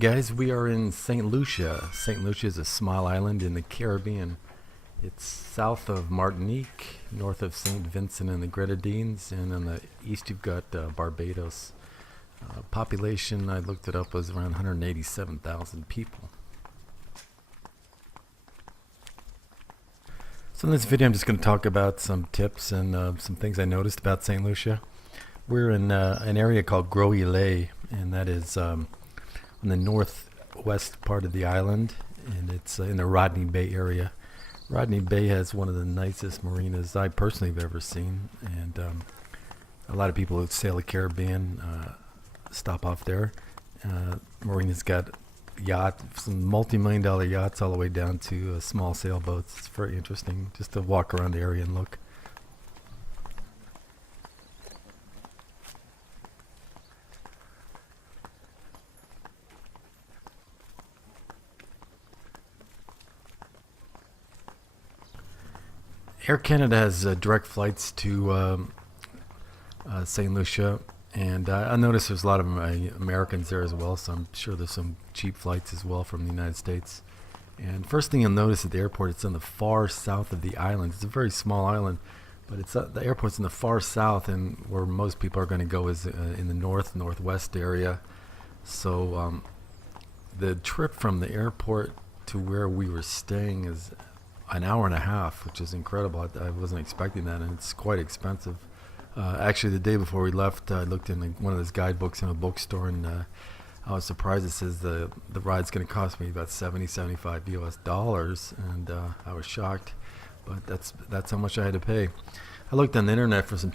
Hey guys, we are in St. Lucia. St. Lucia is a small island in the Caribbean. It's south of Martinique, north of St. Vincent and the Grenadines, and on the east you've got Barbados. Population, I looked it up, was around 187,000 people. So in this video I'm just going to talk about some tips and some things I noticed about St. Lucia. We're in an area called Gros Islet, and that is in the northwest part of the island, and it's in the Rodney Bay area. Rodney Bay has one of the nicest marinas I personally have ever seen, and a lot of people who sail the Caribbean stop off there. Marina's got some multi-million-dollar yachts all the way down to small sailboats. It's very interesting just to walk around the area and look. Air Canada has direct flights to St. Lucia, and I noticed there's a lot of Americans there as well, so I'm sure there's some cheap flights as well from the United States. And first thing you'll notice at the airport, it's on the far south of the island. It's a very small island, but it's the airport's in the far south, and where most people are going to go is in the northwest area. So the trip from the airport to where we were staying is an hour and a half, which is incredible. I wasn't expecting that, and it's quite expensive. Actually, the day before we left, I looked in one of those guidebooks in a bookstore, and I was surprised. It says the ride's going to cost me about $75 US, and I was shocked. But that's how much I had to pay. I looked on the internet for some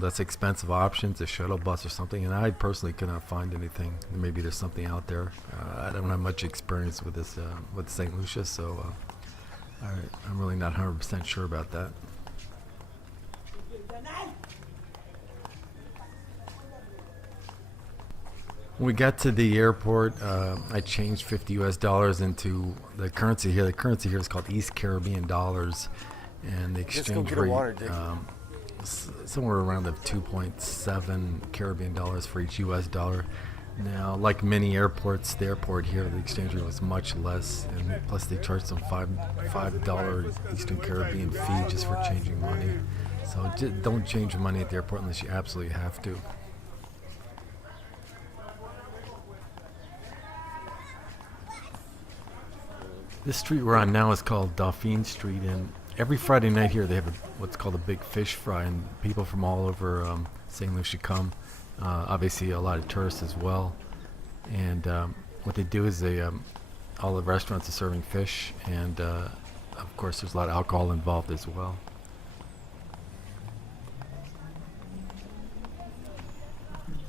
less expensive options, a shuttle bus or something, and I personally could not find anything. Maybe there's something out there. I don't have much experience with this with St. Lucia, so I'm really not 100% sure about that. When we got to the airport, I changed $50 US into the currency here. The currency here is called East Caribbean dollars, and the exchange rate somewhere around the 2.7 Caribbean dollars for each US dollar. Now, like many airports, the airport here, the exchange rate was much less, and plus they charged some $5 Eastern Caribbean fee just for changing money. So don't change money at the airport unless you absolutely have to. This street we're on now is called Dauphine Street, and every Friday night here they have what's called a big fish fry, and people from all over St. Lucia come. Obviously a lot of tourists as well, and what they do is all the restaurants are serving fish, and of course there's a lot of alcohol involved as well.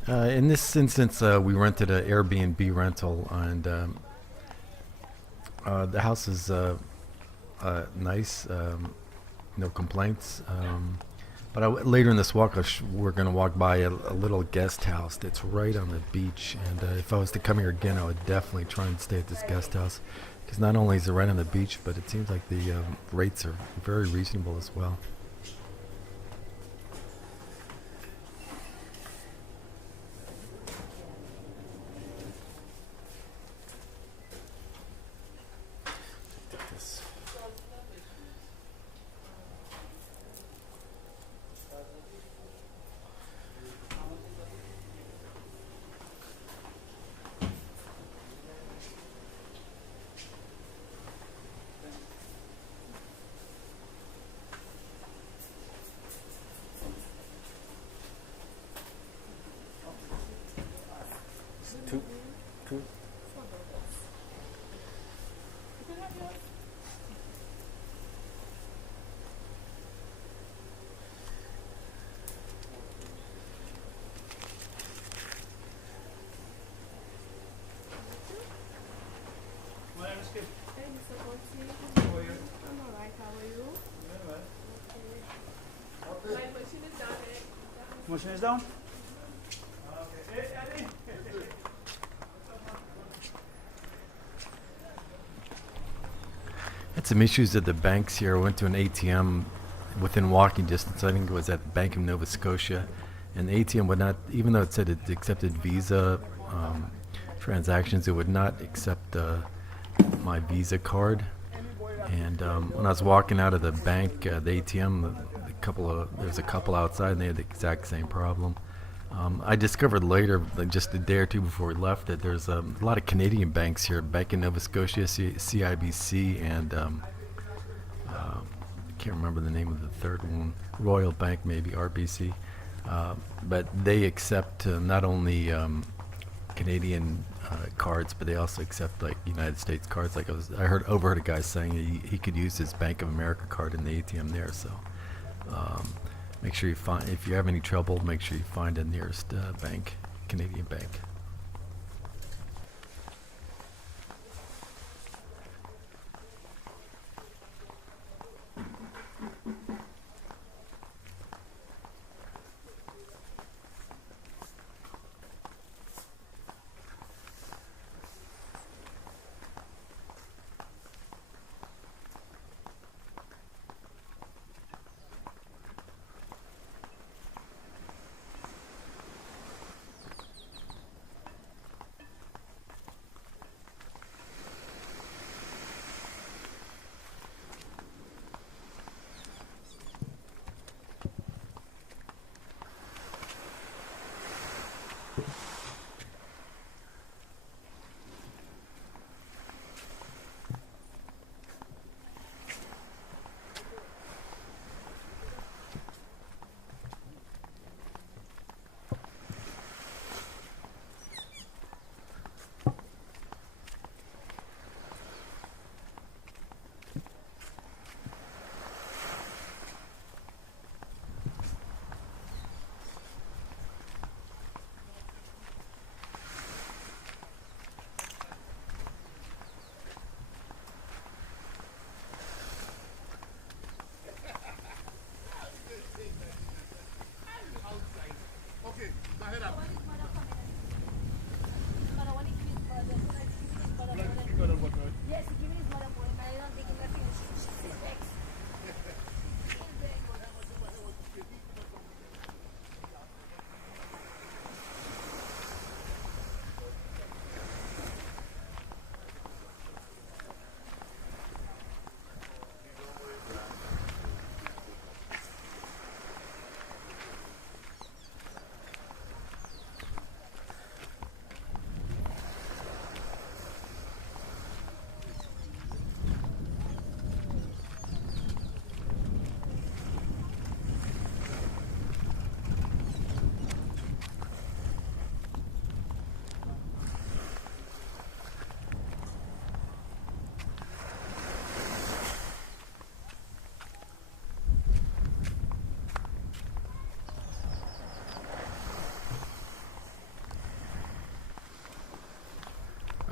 In this instance we rented an Airbnb rental, and the house is nice, no complaints. But later in this walk, we're going to walk by a little guest house that's right on the beach. And if I was to come here again, I would definitely try and stay at this guest house, because not only is it right on the beach, but it seems like the rates are very reasonable as well. Two. Machine is down. Had some issues at the banks here. I went to an ATM within walking distance. I think it was at Bank of Nova Scotia, and the ATM would not, even though it said it accepted Visa, transactions. It would not accept my Visa card. And when I was walking out of the bank, the ATM, there was a couple outside, and they had the exact same problem. I discovered later, like just a day or two before we left, that there's a lot of Canadian banks here. Bank in Nova Scotia, CIBC, and I can't remember the name of the third one. Royal Bank, maybe RBC. But they accept not only Canadian cards, but they also accept like United States cards. Like overheard a guy saying he could use his Bank of America card in the ATM there. So make sure you find, if you have any trouble, make sure you find the nearest bank, Canadian bank.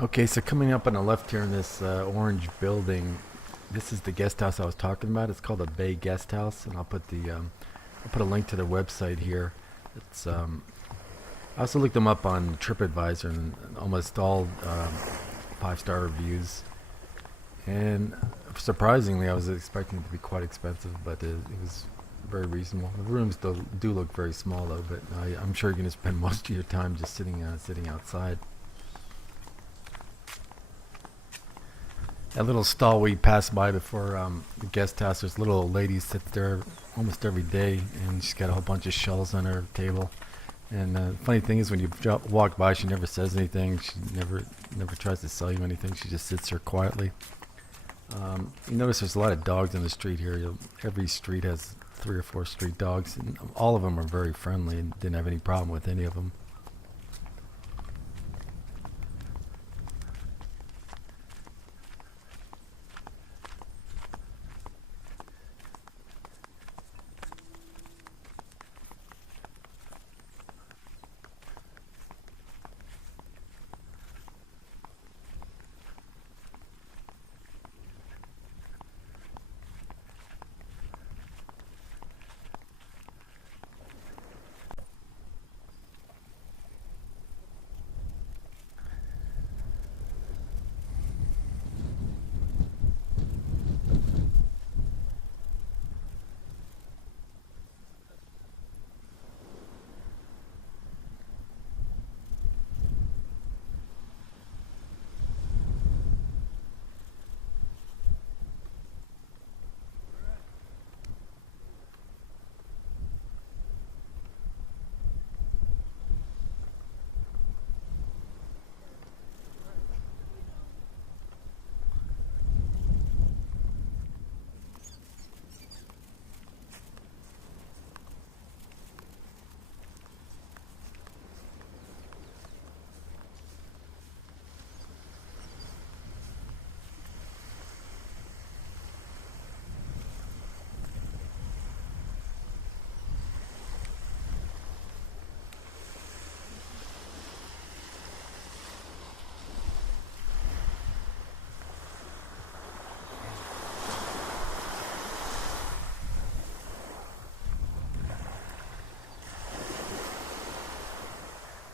Okay, so coming up on the left here in this orange building, this is the guest house I was talking about. It's called the Bay Guest House, and I'll put a link to their website here. It's I also looked them up on TripAdvisor, and almost all 5-star reviews. And surprisingly, I was expecting it to be quite expensive, but it was very reasonable. The rooms do look very small, though, but I'm sure you're going to spend most of your time just sitting outside. That little stall we passed by before the guest house, there's a little old lady sits there almost every day, and she's got a whole bunch of shells on her table. And the funny thing is, when you walk by, she never says anything. She never tries to sell you anything. She just sits there quietly. You notice there's a lot of dogs on the street here. Every street has 3 or 4 street dogs, and all of them are very friendly and didn't have any problem with any of them.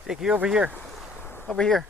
Take you over here. Over here.